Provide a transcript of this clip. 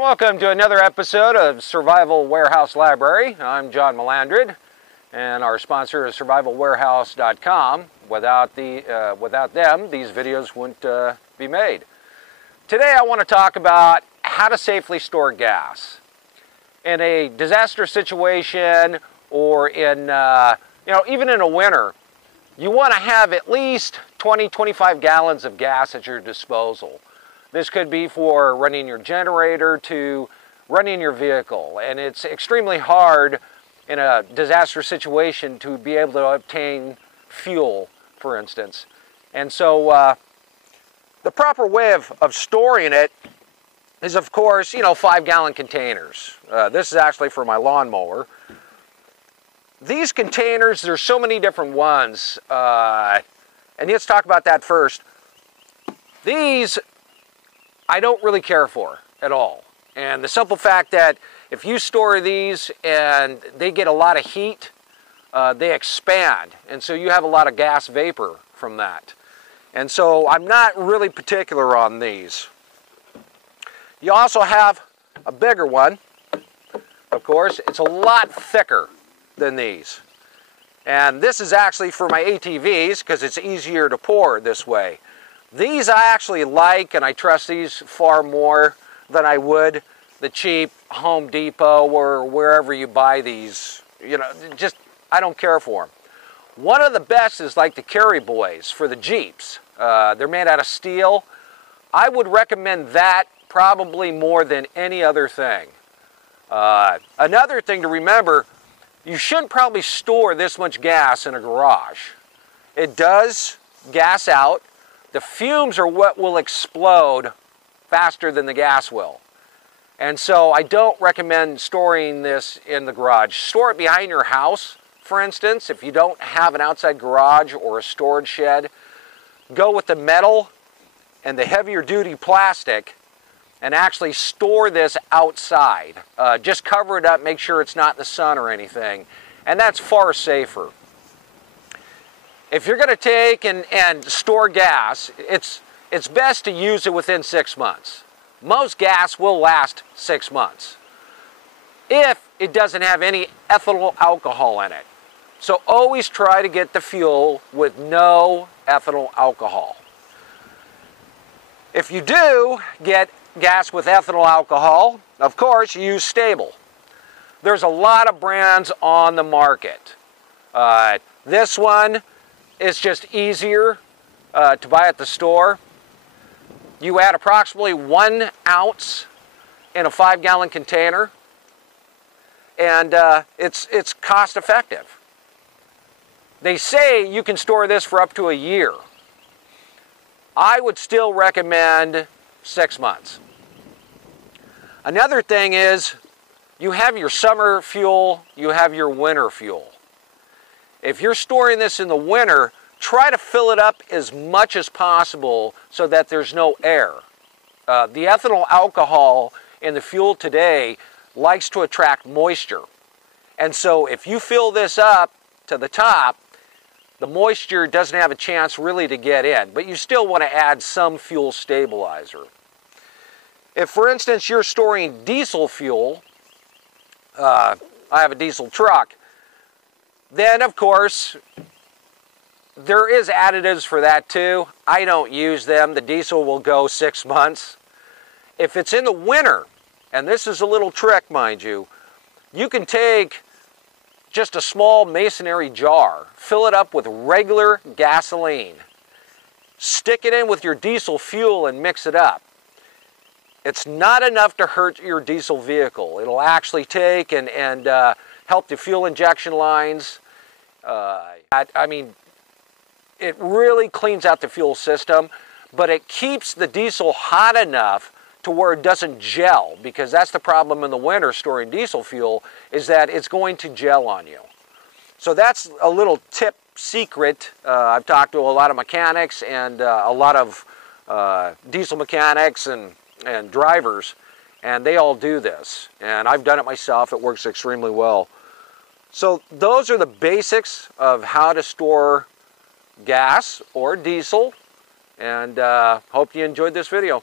And welcome to another episode of Survival Warehouse Library. I'm John Melandrid, and our sponsor is survivalwarehouse.com. Without them, these videos wouldn't be made. Today I want to talk about how to safely store gas. In a disaster situation or in, even in a winter, you want to have at least 20-25 gallons of gas at your disposal. This could be for running your generator to running your vehicle, and it's extremely hard in a disaster situation to be able to obtain fuel, for instance. And so the proper way of storing it is, of course, 5-gallon containers. This is actually for my lawnmower. These containers, there's so many different ones, and let's talk about that first. These I don't really care for at all. And the simple fact that if you store these and they get a lot of heat, they expand. And so you have a lot of gas vapor from that. And so I'm not really particular on these. You also have a bigger one, of course. It's a lot thicker than these. And this is actually for my ATVs because it's easier to pour this way. These I actually like, and I trust these far more than I would the cheap Home Depot or wherever you buy these. I don't care for them. One of the best is like the Carry Boys for the Jeeps. They're made out of steel. I would recommend that probably more than any other thing. Another thing to remember, you shouldn't probably store this much gas in a garage. It does gas out. The fumes are what will explode faster than the gas will. And so I don't recommend storing this in the garage. Store it behind your house, for instance, if you don't have an outside garage or a storage shed. Go with the metal and the heavier duty plastic and actually store this outside. Just cover it up, make sure it's not in the sun or anything. And that's far safer. If you're going to take and store gas, it's best to use it within 6 months. Most gas will last 6 months if it doesn't have any ethyl alcohol in it. So always try to get the fuel with no ethyl alcohol. If you do get gas with ethyl alcohol, of course, use Stable. There's a lot of brands on the market. This one, it's just easier to buy at the store. You add approximately 1 ounce in a 5-gallon container, and it's cost effective. They say you can store this for up to a year. I would still recommend 6 months. Another thing is, you have your summer fuel, you have your winter fuel. If you're storing this in the winter, try to fill it up as much as possible so that there's no air. The ethanol alcohol in the fuel today likes to attract moisture. And so if you fill this up to the top, the moisture doesn't have a chance really to get in, but you still want to add some fuel stabilizer. If, for instance, you're storing diesel fuel, I have a diesel truck, then, of course, there is additives for that too. I don't use them. The diesel will go 6 months. If it's in the winter, and this is a little trick, mind you, you can take just a small masonry jar, fill it up with regular gasoline, stick it in with your diesel fuel and mix it up. It's not enough to hurt your diesel vehicle. It'll actually take and help the fuel injection lines. It really cleans out the fuel system, but it keeps the diesel hot enough to where it doesn't gel, because that's the problem in the winter storing diesel fuel, is that it's going to gel on you. So that's a little tip secret. I've talked to a lot of mechanics and a lot of diesel mechanics and drivers, and they all do this. And I've done it myself. It works extremely well. So those are the basics of how to store gas or diesel, and hope you enjoyed this video.